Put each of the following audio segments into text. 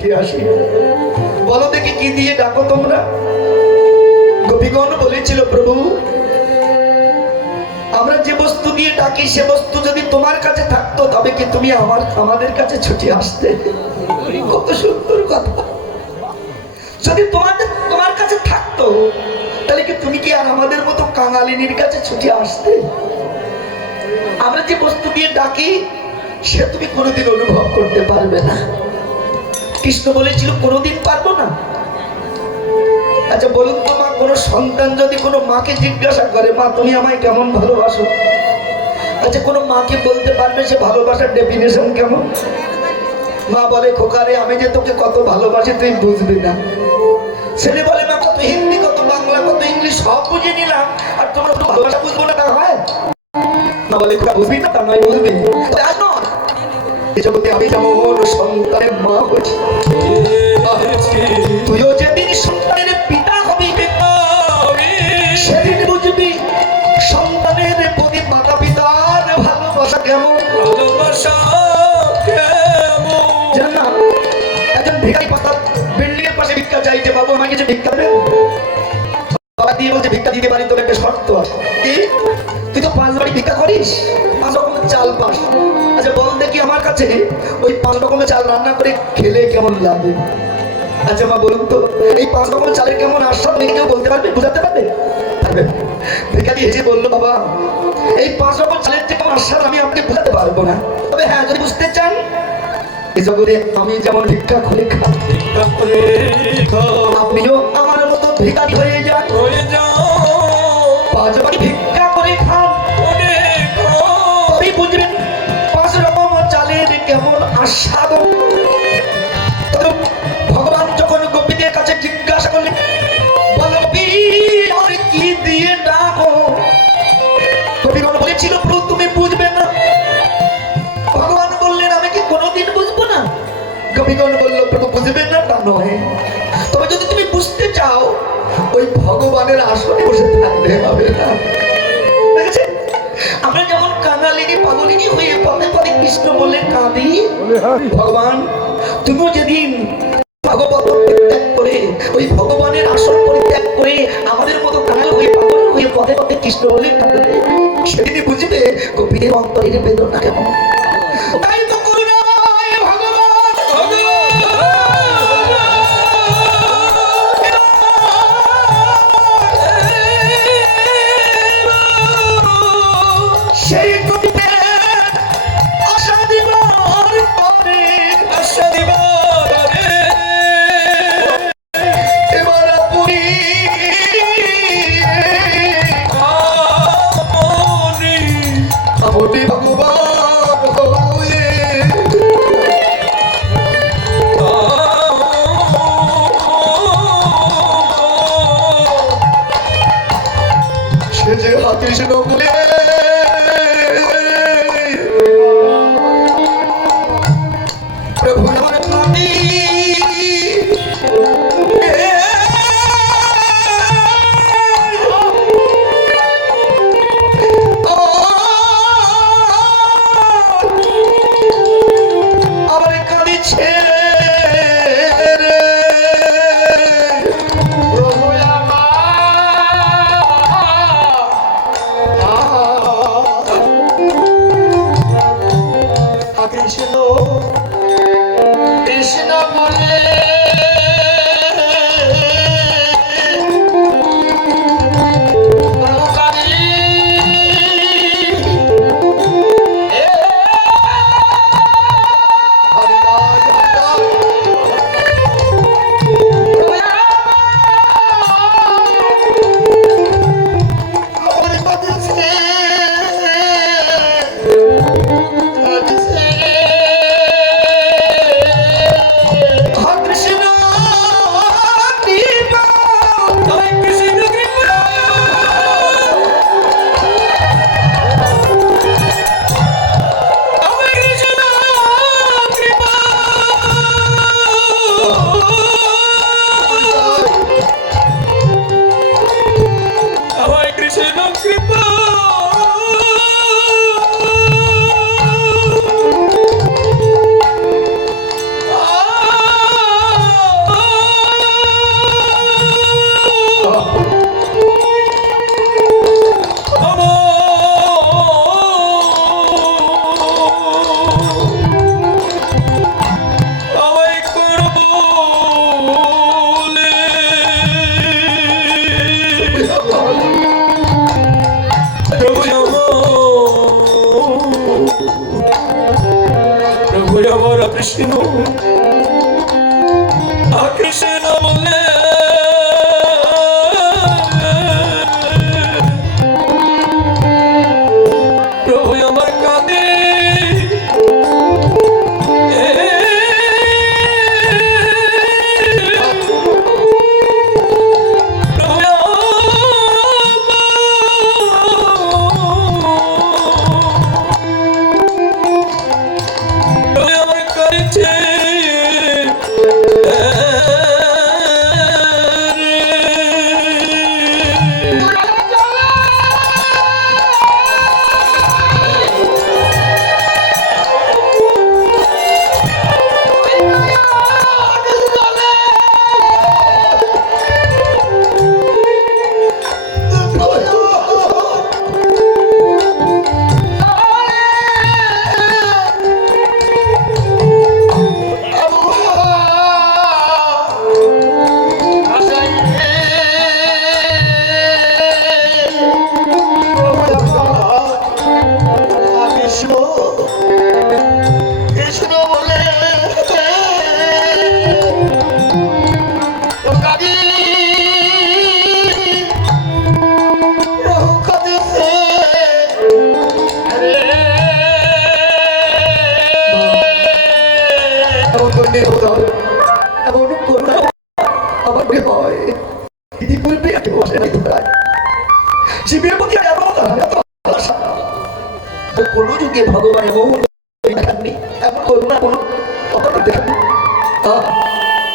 কে আসি? বলো দেখি কি দিয়ে ডাকো তোমরা। গোপীগণ বলেছিল, প্রভু, আমরা যে বস্তু দিয়ে ডাকি, সে বস্তু যদি তোমার কাছে থাকতো, তবে কি তুমি আমার, আমাদের কাছে ছুটে আসতে? কত সুন্দর কথা। যদি তোমাদের তোমার কাছে থাকতো, তাহলে কি তুমি কি আর আমাদের মতো কাঙালিনীর কাছে ছুটে আসতে? আমরা যে বস্তু দিয়ে ডাকি, সে তুমি কোনোদিন অনুভব করতে পারবে না। কৃষ্ণ বলেছিল, কোনোদিন পারব না। আচ্ছা বলুন তো মা, কোনো সন্তান যদি কোনো মাকে জিজ্ঞাসা করে, মা, তুমি আমায় কেমন ভালোবাসো? আচ্ছা কোনো মাকে বলতে পারবে সে ভালোবাসার ডেফিনেশন কেমন? মা বলে, খোকারে, আমি যে তোকে কত ভালোবাসি, তুই বুঝবি না। ছেলে বলে, মা, কত হিন্দি, কত বাংলা, কত ইংলিশ, সব বুঝে নিলাম, আর তোমরা ভালোবাসা বুঝব না হয়? না বলে বুঝবি না, তা নয়, বুঝবি। এই জগতে আমি যেমন সন্তানের মা হয়েছি, তুইও যেদিন সন্তানের পিতা হবি, সেদিন বুঝবি সন্তানের প্রতি মাতা পিতার ভালোবাসা কেমন। জান একজন ভিখারি পাতা বিল্ডিং এর পাশে ভিক্ষা চাইছে বাবু আমাকে কিছু ভিক্ষা দেবে বাবা দিয়ে বলছে, ভিক্ষা দিতে পারি তোর একটা শর্ত আছে। তুই তো পাঁচ বাড়ি ভিক্ষা করিস? পাঁচ রকমের চাল পাস। আচ্ছা বল দেখি আমার কাছে ওই পাঁচ রকমের চাল রান্না করে খেলে কেমন লাগে আচ্ছা মা বলুন তো এই পাঁচ রকমের চালের কেমন আস্বাদ নেই কেউ বলতে পারবে বুঝাতে পারবে? পারবে? ভিখারি এসে বলল বাবা এই পাঁচ রকম চালের যে কেমন আস্বাদ আমি আপনাকে বুঝাতে পারব না। তবে হ্যাঁ যদি বুঝতে চান এই জগতে আমি যেমন ভিক্ষা করে খাই আপনিও আমার মতো ভিখারি হয়ে যান। পাঁচ বাড়ি কেমন ভগবান যখন গোপীদের কাছে বুঝবে বললেন, আমি কি কোনোদিন বুঝব না? গোপীগণ বলল, প্রভু বুঝবেন না তা তবে যদি তুমি বুঝতে চাও, ওই ভগবানের আসনে বসে থাকতে হবে না। আমরা হয়ে পদে পদে কৃষ্ণ বলে কাঁদি। ভগবান তুমিও যেদিন ভগবত পরিত্যাগ করে ওই ভগবানের আসন পরিত্যাগ করে আমাদের মতো কাল হয়ে পাগল হয়ে পদে পদে কৃষ্ণ বলে কাঁদবে সেদিনই বুঝবে কবির অন্তরের বেদনা কেমন। তাই তো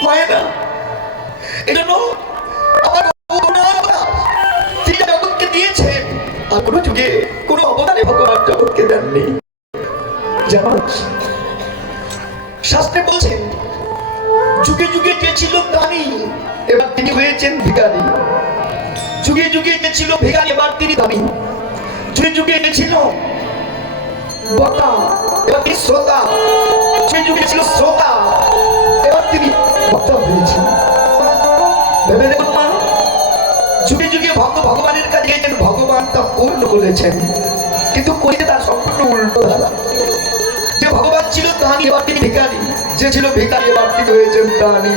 হয় না এজন্য আমার তিনি জগৎকে দিয়েছেন আর কোনো যুগে কোনো অবদানে ভগবান জগৎকে দেননি। যেমন শাস্ত্রে বলছেন, যুগে যুগে যে ছিল দানি এবার তিনি হয়েছেন ভিখারি। যুগে যুগে যে ছিল ভিখারি, এবার তিনি দামি। যুগে যুগে যে ছিল বক্তা, এবার তিনি শ্রোতা। যুগে যুগে ছিল শ্রোতা, এবার তিনি ভগবানের কাছে গিয়েছেন, ভগবান তা কিন্তু করিতে তার সম্পূর্ণ উল্টো যে ভগবান ছিল তাহানি এবার তিনি ভিখারি, যে ছিল ভিখারি এবার তিনি হয়েছেন দানি